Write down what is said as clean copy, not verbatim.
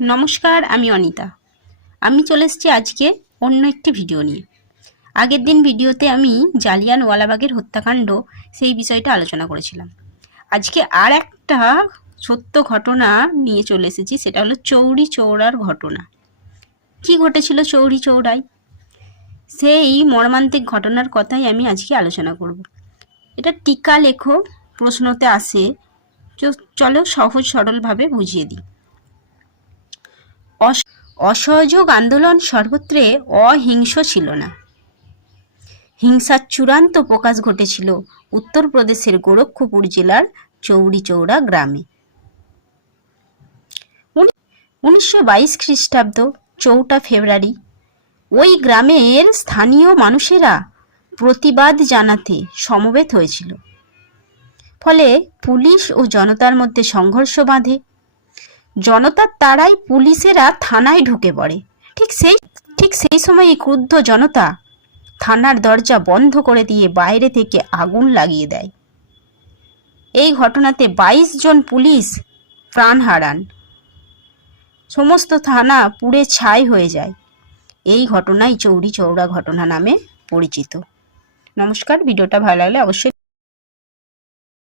নমস্কার, আমি অনিতা। আমি চলে এসেছি আজকে অন্য একটি ভিডিও নিয়ে। আগের দিন ভিডিওতে আমি জালিয়ানওয়ালাবাগের হত্যাকাণ্ড সেই বিষয়টা আলোচনা করেছিলাম। আজকে আর একটা সত্য ঘটনা নিয়ে চলে এসেছি, সেটা হলো চৌরি চৌরার ঘটনা। কি ঘটেছিল চৌরি চৌরায়, সেই মর্মান্তিক ঘটনার কথাই আমি আজকে আলোচনা করব। এটা টিকা লেখো প্রশ্নতে আসে, চলো সহজ সরলভাবে বুঝিয়ে দিই। অসহযোগ আন্দোলন সর্বত্রে অহিংস ছিল না। হিংসার চূড়ান্ত প্রকাশ ঘটেছিল উত্তরপ্রদেশের গোরক্ষপুর জেলার চৌরি চৌরা গ্রামে। 1922 খ্রিস্টাব্দ 4 ফেব্রুয়ারি ওই গ্রামের স্থানীয় মানুষেরা প্রতিবাদ জানাতে সমবেত হয়েছিল। ফলে পুলিশ ও জনতার মধ্যে সংঘর্ষ বাঁধে। জনতার তাড়ায় পুলিশেরা থানায় ঢুকে পড়ে। ঠিক সেই সময় ক্রুদ্ধ জনতা থানার দরজা বন্ধ করে দিয়ে বাইরে থেকে আগুন লাগিয়ে দেয়। এই ঘটনাতে 22 জন পুলিশ প্রাণ হারান। সমস্ত থানা পুড়ে ছাই হয়ে যায়। এই ঘটনাই চৌরি চৌরা ঘটনা নামে পরিচিত। নমস্কার, ভিডিওটা ভালো লাগলে অবশ্যই